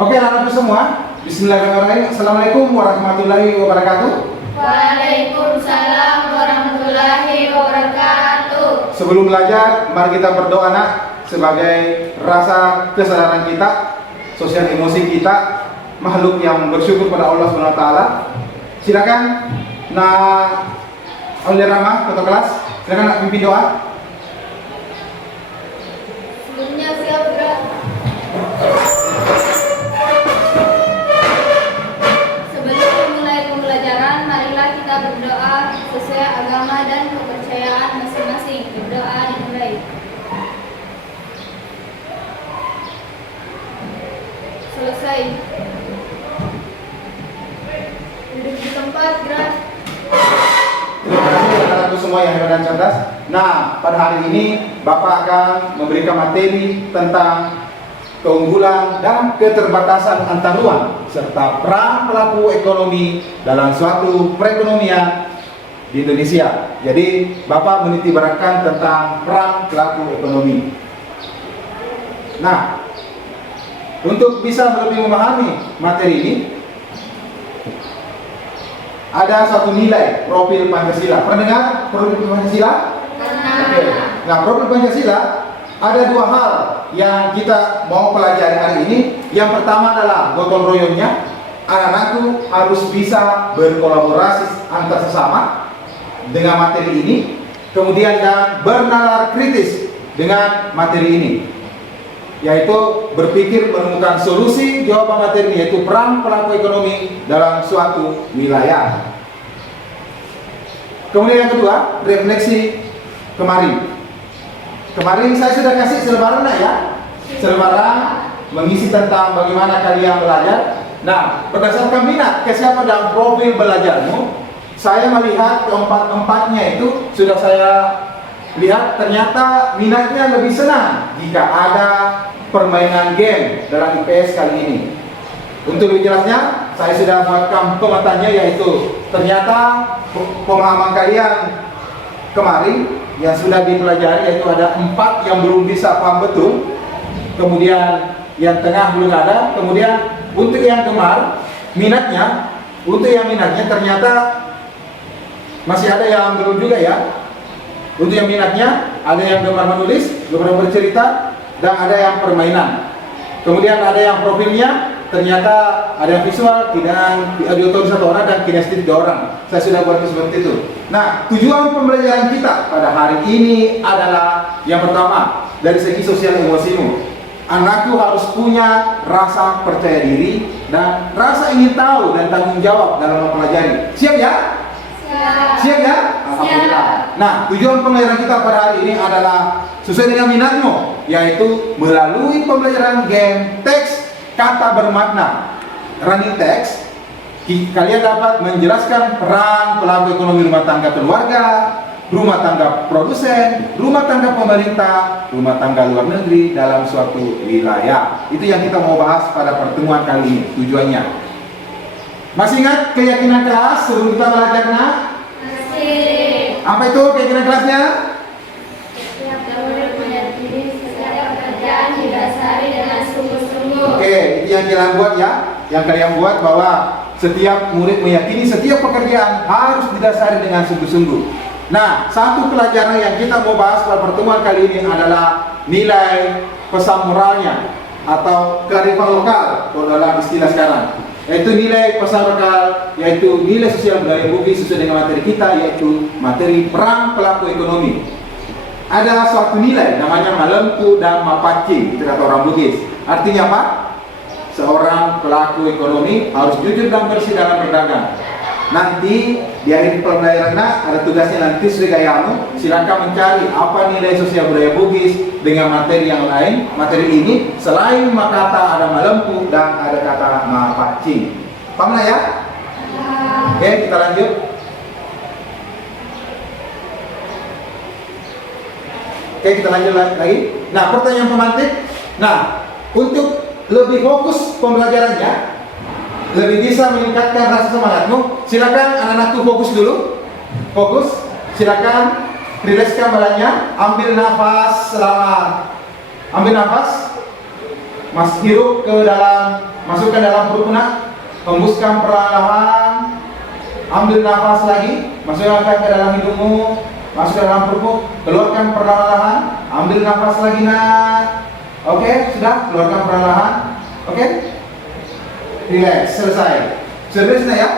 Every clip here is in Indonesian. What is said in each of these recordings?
Oke, anak-anakku semua, bismillahirrahmanirrahim. Assalamualaikum warahmatullahi wabarakatuh. Waalaikumsalam warahmatullahi wabarakatuh. Sebelum belajar, mari kita berdoa nak, sebagai rasa kesadaran kita, sosial emosi kita, makhluk yang bersyukur pada Allah SWT. Silakan nak oleh Rama, ketua kelas, silakan nak pimpin doa. Sebelumnya siap gerak. Sebelum memulai pembelajaran, marilah kita berdoa sesuai agama dan kepercayaan masing-masing. Berdoa dimulai. Selesai. Duduk di tempat, gerak. Terima kasih anak-anakku semua yang hebat dan cerdas. Nah, pada hari ini Bapak akan memberikan materi tentang keunggulan dan keterbatasan antar ruang serta peran pelaku ekonomi dalam suatu perekonomian di Indonesia. Jadi, Bapak menitibaratkan tentang peran pelaku ekonomi. Nah, untuk bisa lebih memahami materi ini, ada suatu nilai profil Pancasila. Pernah dengar profil Pancasila? Oke. Nah, profil Pancasila ada dua hal yang kita mau pelajari hari ini. Yang pertama adalah gotong royongnya. Anak-anakku harus bisa berkolaborasi antar sesama dengan materi ini. Kemudian dan bernalar kritis dengan materi ini, yaitu berpikir menemukan solusi jawaban materi, yaitu peran pelaku ekonomi dalam suatu wilayah. Kemudian yang kedua, refleksi kemarin. Kemarin saya sudah kasih selebaran ya, selebaran mengisi tentang bagaimana kalian belajar. Nah, berdasarkan minat, kesiapan dan profil belajarmu, saya melihat keempat-empatnya itu sudah saya lihat ternyata minatnya lebih senang jika ada permainan game dalam IPS kali ini. Untuk lebih jelasnya, saya sudah buatkan pematannya, yaitu ternyata pemahaman kalian kemarin yang sudah dipelajari, yaitu ada 4 yang belum bisa paham betul, kemudian yang tengah belum ada, kemudian untuk yang gemar minatnya, ternyata masih ada yang belum juga ya. Untuk yang minatnya, ada yang gemar menulis, gemar bercerita, dan ada yang permainan. Kemudian ada yang profilnya, ternyata ada yang visual, dan auditory 1 orang dan kinestetik 2 orang. Saya sudah buat seperti itu. Nah, tujuan pembelajaran kita pada hari ini adalah yang pertama, dari segi sosial emosimu. Anakku harus punya rasa percaya diri dan rasa ingin tahu dan tanggung jawab dalam mempelajari. Siap ya? Siap ya? Alhamdulillah. Nah, tujuan pembelajaran kita pada hari ini adalah sesuai dengan minatmu, yaitu melalui pembelajaran game teks kata bermakna running text. Kalian dapat menjelaskan peran pelaku ekonomi rumah tangga keluarga, rumah tangga produsen, rumah tangga pemerintah, rumah tangga luar negeri dalam suatu wilayah. Itu yang kita mau bahas pada pertemuan kali ini, tujuannya. Masih ingat keyakinan kelas sebelum kita belajar nak? Masih. Apa itu keyakinan kelasnya? Setiap murid meyakini setiap pekerjaan didasari dengan sungguh-sungguh. Oke, itu yang kalian buat ya. Yang kalian buat bahwa setiap murid meyakini setiap pekerjaan harus didasari dengan sungguh-sungguh. Nah, satu pelajaran yang kita mau bahas pada pertemuan kali ini adalah nilai pesan moralnya atau kearifan lokal kalau dalam istilah sekarang. Yaitu nilai pesan lokal, yaitu nilai sosial budaya Bugis sesuai dengan materi kita, yaitu materi peran pelaku ekonomi. Ada suatu nilai namanya malempu dan mapaci, itu kata orang Bugis. Artinya apa? Seorang pelaku ekonomi harus jujur dan bersih dalam berdagang. Nanti di akhir pembelajaran ada tugasnya nanti Srigayamu, silakan mencari apa nilai sosial budaya Bugis dengan materi yang lain. Materi ini selain kata ada malempu dan ada kata mapaci. Paham ya? Oke, kita lanjut. Oke, kita lanjut lagi. Nah, pertanyaan pemantik. Nah, untuk lebih fokus pembelajarannya, lebih bisa meningkatkan rasa semangatmu, silakan anak-anakku fokus dulu. Fokus, silakan rilekskan badannya, ambil nafas selama, ambil nafas, hirup ke dalam, masukkan dalam perut nak, hembuskan perlahan-lahan, ambil nafas lagi, masukkan ke dalam hidungmu, masuk ke dalam perutmu, keluarkan perlahan-lahan, ambil nafas lagi nak. Oke, sudah, keluarkan perlahan-lahan. Oke, relax, selesai. Serius nak ya?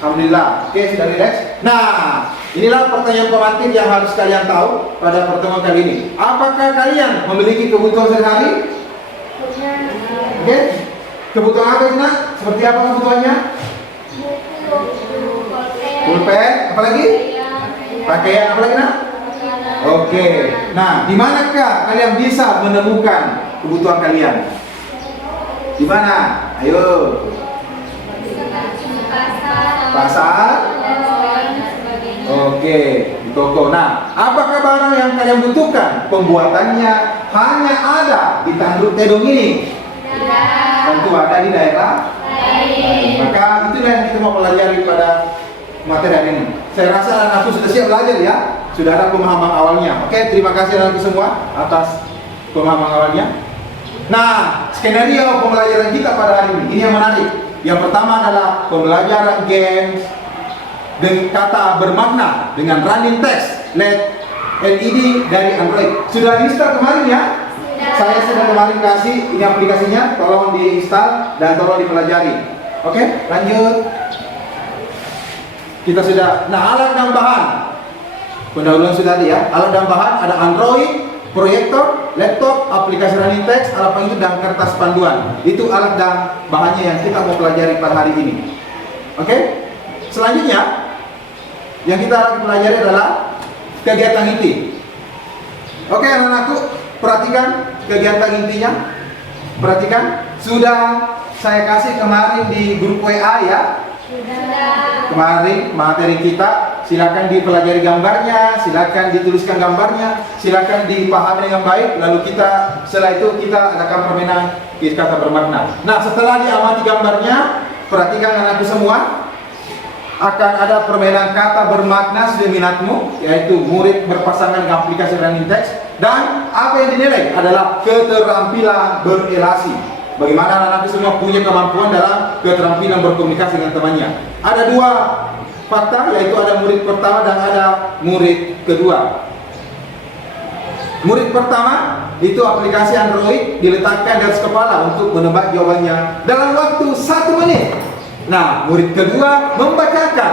Alhamdulillah. Oke, sudah relax. Nah, inilah pertanyaan pemantik yang harus kalian tahu pada pertemuan kali ini. Apakah kalian memiliki kebutuhan sehari-hari? Oke, kebutuhan apa sih nak? Seperti apa kebutuhannya? Pulpen, apa lagi? Pakaian, apa lagi nak? Oke, nah di manakah kalian bisa menemukan kebutuhan kalian? Di mana? Ayo. Pasar. Oke, di toko. Nah, apakah barang yang kalian butuhkan pembuatannya hanya ada di Tanduk Tedong ini? Tentu ada di daerah lain. Maka itulah yang kita mau pelajari pada materi hari ini. Saya rasa anak-anakku sudah siap belajar ya. Sudah ada pemahaman awalnya. Oke, terima kasih anak-anakku semua atas pemahaman awalnya. Nah, skenario pembelajaran kita pada hari ini yang menarik. Yang pertama adalah pembelajaran games dengan kata bermakna dengan running text LED dari Android. Sudah install kemarin ya? Saya sudah kemarin kasih ini aplikasinya, tolong diinstal dan tolong dipelajari. Oke, lanjut. Kita sudah. Nah, alat dan bahan. Pendahuluan sudah ada ya. Alat dan bahan ada Android, proyektor, laptop, aplikasi running text, alat pengintip dan kertas panduan. Itu alat dan bahannya yang kita mau pelajari pada hari ini. Oke? Selanjutnya yang kita akan pelajari adalah kegiatan inti. Oke, anak-anakku, perhatikan kegiatan intinya. Perhatikan, sudah saya kasih kemarin di grup WA ya. Kemarin materi kita, silakan dipelajari gambarnya, silakan dituliskan gambarnya, silakan dipahami dengan baik. Lalu kita setelah itu kita adakan permainan kata bermakna. Nah, setelah diamati gambarnya, perhatikan anakku semua, akan ada permainan kata bermakna sesuai minatmu, yaitu murid berpasangan dengan aplikasi running text. Dan apa yang dinilai adalah keterampilan berelasi. Bagaimana anak-anak semua punya kemampuan dalam keterampilan berkomunikasi dengan temannya. Ada dua fakta, yaitu ada murid pertama dan ada murid kedua. Murid pertama itu aplikasi Android diletakkan di atas kepala untuk menebak jawabannya dalam waktu 1 menit. Nah, murid kedua membacakan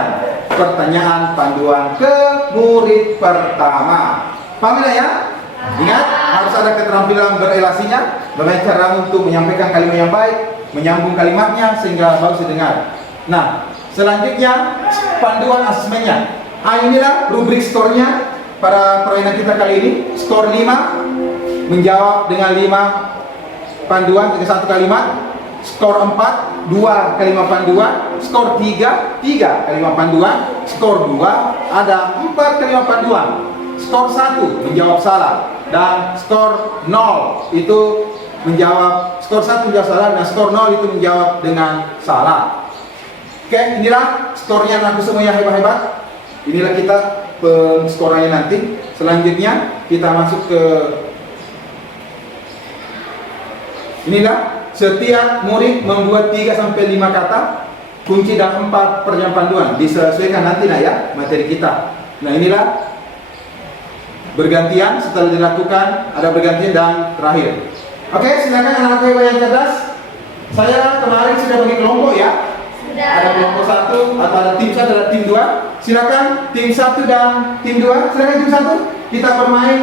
pertanyaan panduan ke murid pertama. Paham ya? Ingat, harus ada keterampilan berelasinya, bagaimana cara untuk menyampaikan kalimat yang baik, menyambung kalimatnya sehingga bagus didengar. Nah, selanjutnya panduan asesmennya. Inilah rubrik skornya pada permainan kita kali ini. Skor 5, menjawab dengan 5 panduan dengan 1 kalimat. Skor 4, 2 kalimat panduan. Skor 3, 3 kalimat panduan. Skor 2, ada 4 kalimat panduan. Skor 1 menjawab salah, dan skor 0 itu menjawab, skor 1 menjawab salah dan skor 0 itu menjawab dengan salah. Oke, inilah skornya anakku semua yang hebat-hebat. Inilah kita penskorannya nanti. Selanjutnya kita masuk ke inilah setiap murid membuat 3-5 kata kunci dan 4 pertanyaan panduan. Disesuaikan nanti nah ya materi kita. Nah, inilah bergantian, setelah dilakukan ada bergantian dan terakhir. Oke, silakan anak-anak yang cerdas. Saya kemarin sudah bagi kelompok ya. Sudah. Ada kelompok 1 atau ada tim 1 dan tim 2. Silakan tim 1 dan tim 2. Silakan tim 1. Kita bermain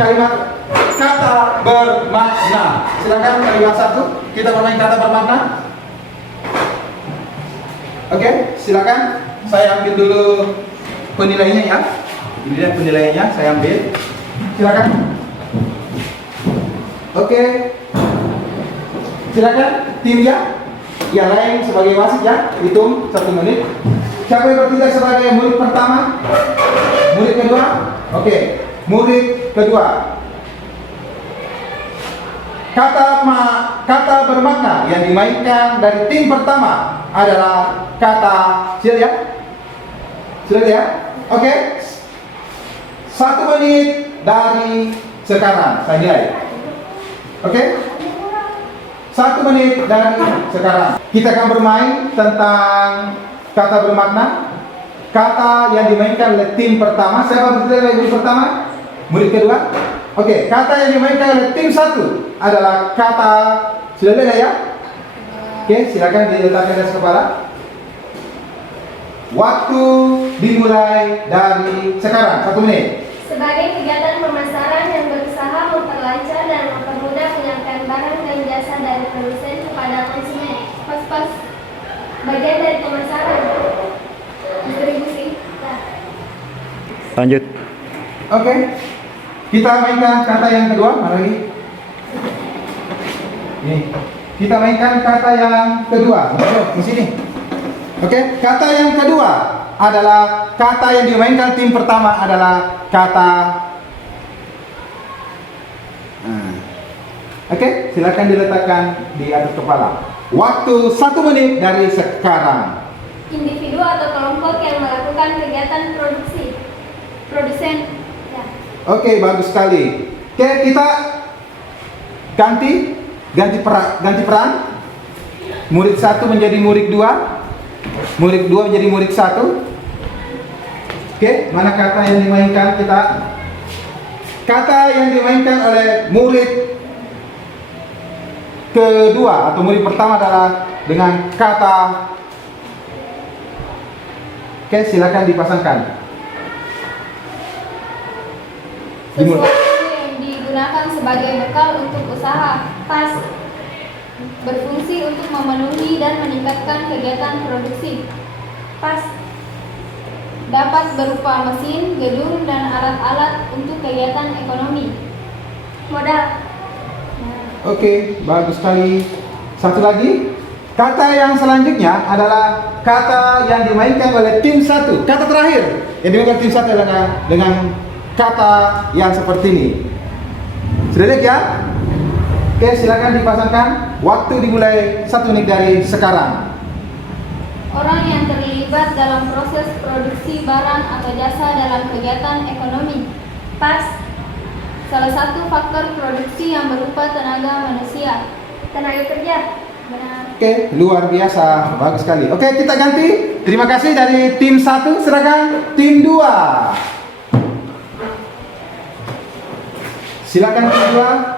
kalimat kata bermakna. Silakan kalimat 1. Kita bermain kata bermakna. Oke, silakan. Saya ambil dulu penilaiannya ya. Ini penilaiannya, saya ambil. Silakan. Oke. Silakan timnya. Yang lain sebagai wasit ya. Hitung 1 menit. Siapa yang bertindak sebagai murid pertama? Murid kedua? Oke. Murid kedua. Kata bermakna yang dimainkan dari tim pertama adalah kata siap ya? Sudah ya? Oke. 1 menit dari sekarang saya nilai. Oke? 1 menit dari sekarang. Kita akan bermain tentang kata bermakna. Kata yang dimainkan oleh tim pertama. Siapa berarti murid pertama? Murid kedua? Oke, kata yang dimainkan oleh tim 1 adalah kata, sudah lihat ya? Oke, silakan diletakkan di atas kepala. Waktu dimulai dari sekarang, 1 menit. Sebagai kegiatan pemasaran yang berusaha memperlancar dan mempermudah penyampaian barang dan jasa dari produsen kepada konsumen. Pas bagian dari pemasaran, distribusi. Lanjut. Oke, kita mainkan kata yang kedua. Mana lagi? Nih, kita mainkan kata yang kedua. Di sini. Oke, kata yang kedua adalah kata yang dimainkan tim pertama adalah kata. Oke, silakan diletakkan di atas kepala. Waktu 1 menit dari sekarang. Individu atau kelompok yang melakukan kegiatan produsen. Ya. Oke, bagus sekali. Oke, kita ganti peran. Murid 1 menjadi murid 2. Murid 2 menjadi murid 1. Oke, mana kata yang dimainkan kita? Kata yang dimainkan oleh murid kedua atau murid pertama adalah dengan kata. Oke, silakan dipasangkan. Sesuatu yang digunakan sebagai bekal untuk usaha. Pas. Berfungsi untuk memenuhi dan meningkatkan kegiatan produksi. Pas. Dapat berupa mesin, gedung, dan alat-alat untuk kegiatan ekonomi. Modal. Oke, bagus sekali. Satu lagi. Kata yang selanjutnya adalah kata yang dimainkan oleh tim 1. Kata terakhir yang dimainkan tim 1 adalah dengan kata yang seperti ini. Sudah lihat ya? Oke, silakan dipasangkan. Waktu dimulai 1 menit dari sekarang. Orang yang terlibat dalam proses produksi barang atau jasa dalam kegiatan ekonomi. Pas. Salah satu faktor produksi yang berupa tenaga manusia. Tenaga kerja. Benar. Oke, luar biasa. Bagus sekali. Oke, kita ganti. Terima kasih dari tim 1. Silakan tim 2. Silakan tim 2.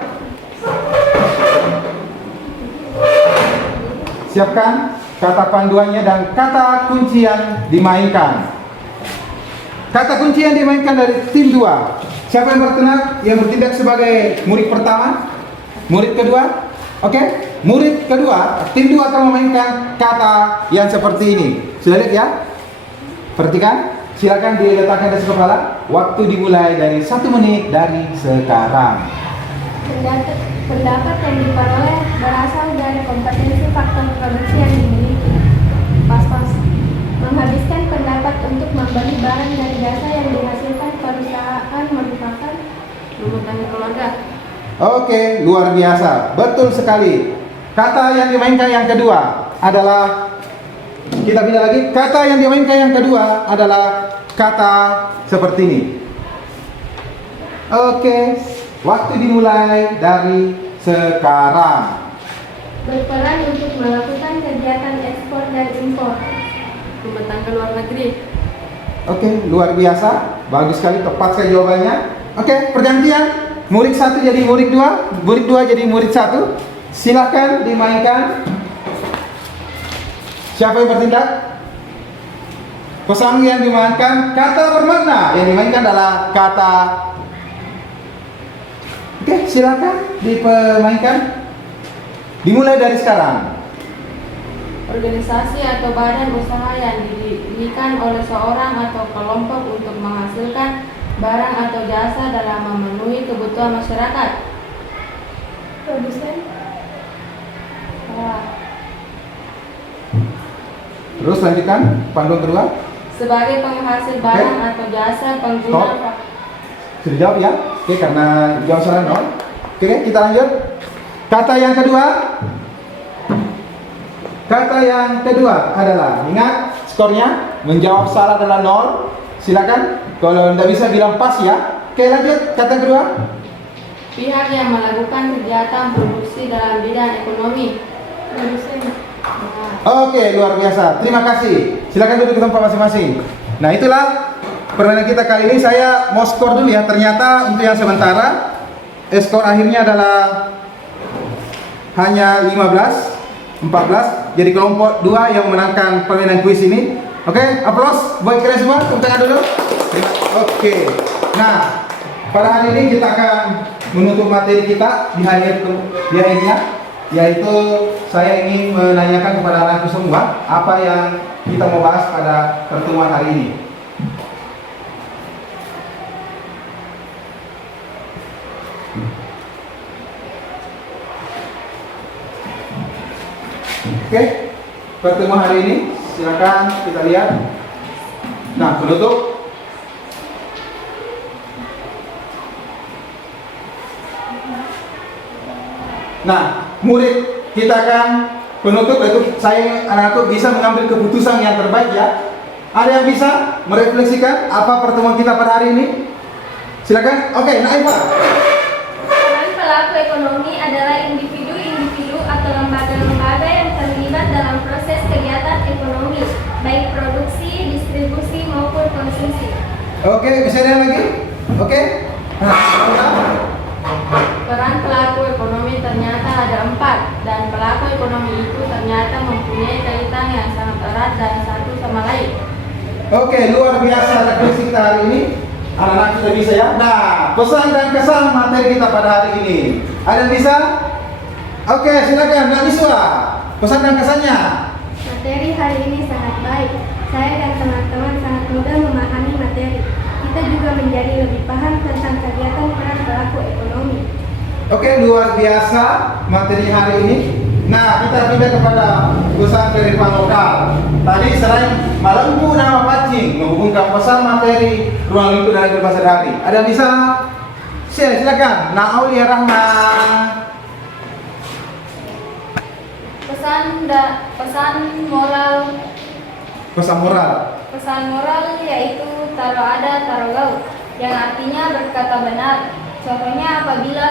Siapkan kata panduannya dan kata kunci yang dimainkan. Kata kunci yang dimainkan dari tim 2. Siapa yang bertindak sebagai murid pertama? Murid kedua? Oke, murid kedua, tim 2 akan memainkan kata yang seperti ini. Sudah lihat ya? Perhatikan. Silakan diletakkan di atas kepala. Waktu dimulai dari 1 menit dari sekarang. Pendapat yang diperoleh berasal dari kompetensi faktor produksi yang dimiliki. Pas-pas. Menghabiskan pendapat untuk membeli barang dan jasa yang dihasilkan perusahaan merupakan rumah tangga keluarga. Oke, luar biasa. Betul sekali. Kata yang dimainkan yang kedua adalah, kita pindah lagi. Kata yang dimainkan yang kedua adalah kata seperti ini. Oke, waktu dimulai dari sekarang. Berperan untuk melakukan kegiatan ekspor dan impor. Rumah tangga luar negeri. Oke, luar biasa. Bagus sekali, tepat sekali jawabannya. Oke, pergantian. Murid 1 jadi murid 2, murid 2 jadi murid 1. Silakan dimainkan. Siapa yang bertindak? Pesan yang dimainkan kata bermakna. Yang dimainkan adalah kata. Oke, silakan dimainkan. Dimulai dari sekarang. Organisasi atau badan usaha yang didirikan oleh seorang atau kelompok untuk menghasilkan barang atau jasa dalam memenuhi kebutuhan masyarakat. Produsen. Terus lanjutkan panduan kedua. Sebagai penghasil barang atau jasa pengguna. Sudah jawab ya? Oke, karena jawab salah nol. Oke, kita lanjut. Kata yang kedua. Kata yang kedua adalah, ingat skornya, menjawab salah adalah 0. Silakan. Kalau tidak bisa bilang pas ya. Oke, lanjut. Kata kedua. pihak yang melakukan kegiatan produksi dalam bidang ekonomi. Produsen. Oke, luar biasa. Terima kasih. Silakan duduk ke tempat masing-masing. Nah, itulah permainan kita kali ini. Saya mau skor dulu ya. Ternyata untuk yang sementara skor akhirnya adalah hanya 15-14. Jadi kelompok 2 yang memenangkan permainan kuis ini. Oke, aplaus buat kalian semua. Tepuk tangan dulu. Oke. Nah, pada hari ini kita akan menutup materi kita di akhirnya, yaitu saya ingin menanyakan kepada anakku semua apa yang kita mau bahas pada pertemuan hari ini. Oke, pertemuan hari ini silakan kita lihat. Nah, penutup. Nah, murid kita akan penutup, itu saya anak-anak bisa mengambil keputusan yang terbaik ya. Ada yang bisa merefleksikan apa pertemuan kita pada hari ini? Silakan. Oke, Naifah. Peran pelaku ekonomi adalah individu-individu atau lembaga-lembaga yang terlibat dalam proses kegiatan ekonomi, baik produksi, distribusi maupun konsumsi. Oke, bisa ada lagi? Oke. Nah, Peran pelaku ekonomi ternyata ada 4, dan pelaku ekonomi itu ternyata mempunyai kaitan yang sangat erat dan satu sama lain. oke, luar biasa refleksi kita hari ini. Anak-anak sudah bisa ya. Nah, pesan dan kesan materi kita pada hari ini. Ada yang bisa? Oke, silakan Najwa. Pesan dan kesannya. Materi hari ini sangat baik. Saya dan teman-teman sangat mudah memahami materi. Kita juga menjadi lebih paham tentang kegiatan peran pelaku ekonomi. Oke, luar biasa materi hari ini. Nah, kita pindah kepada pesan kearifan lokal. Tadi selain Malembu nama Pacing menghubungkan pesan materi ruang lingkup dan berbahasa hari. Ada yang bisa? Silakan. Aulia Rahman. Pesan moral. Pesan moral. Pesan moral yaitu taruh ada taruh gaul, yang artinya berkata benar. Contohnya apabila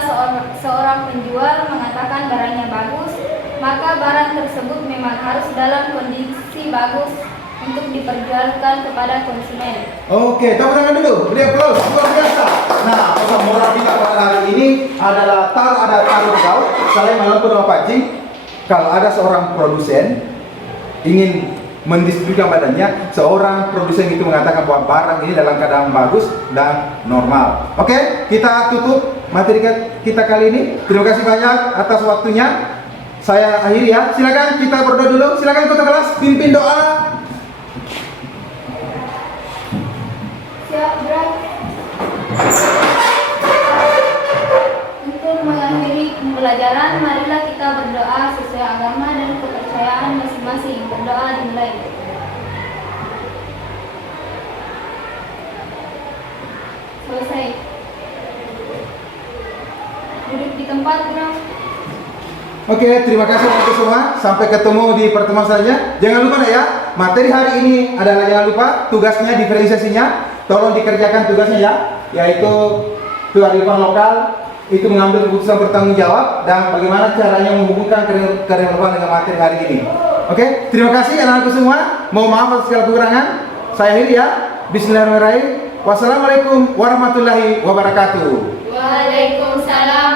seorang penjual mengatakan barangnya bagus, maka barang tersebut memang harus dalam kondisi bagus untuk diperjualkan kepada konsumen. Oke, tepuk tangan dulu. Beri aplaus, luar biasa. Nah, pesan moral kita pada hari ini adalah taruh gaul. Selain Malembu nama Pacing, kalau ada seorang produsen ingin mendistribusikan badannya, seorang produsen itu mengatakan bahwa barang ini dalam keadaan bagus dan normal. Oke, kita tutup materi kita kali ini. Terima kasih banyak atas waktunya. Saya akhiri ya. Silakan kita berdoa dulu. Silakan ketua kelas pimpin doa. Siap, Bro. Untuk mengakhiri pembelajaran, marilah kita berdoa sesuai agama dan kepercayaan masing-masing. Berdoa dimulai. Selesai. Duduk di tempat, Bro. Oke, terima kasih untuk semua. Sampai ketemu di pertemuan selanjutnya. Jangan lupa ya, materi hari ini adalah, jangan lupa tugasnya, diferensiasinya. Tolong dikerjakan tugasnya ya, yaitu kearifan lokal, itu mengambil keputusan bertanggung jawab, dan bagaimana caranya menghubungkan kerelevan dengan materi hari ini. Oke, terima kasih anak-anakku semua. Mohon maaf atas segala kekurangan. Saya akhiri ya. Bismillahirrahmanirrahim. Wassalamualaikum warahmatullahi wabarakatuh. Waalaikumsalam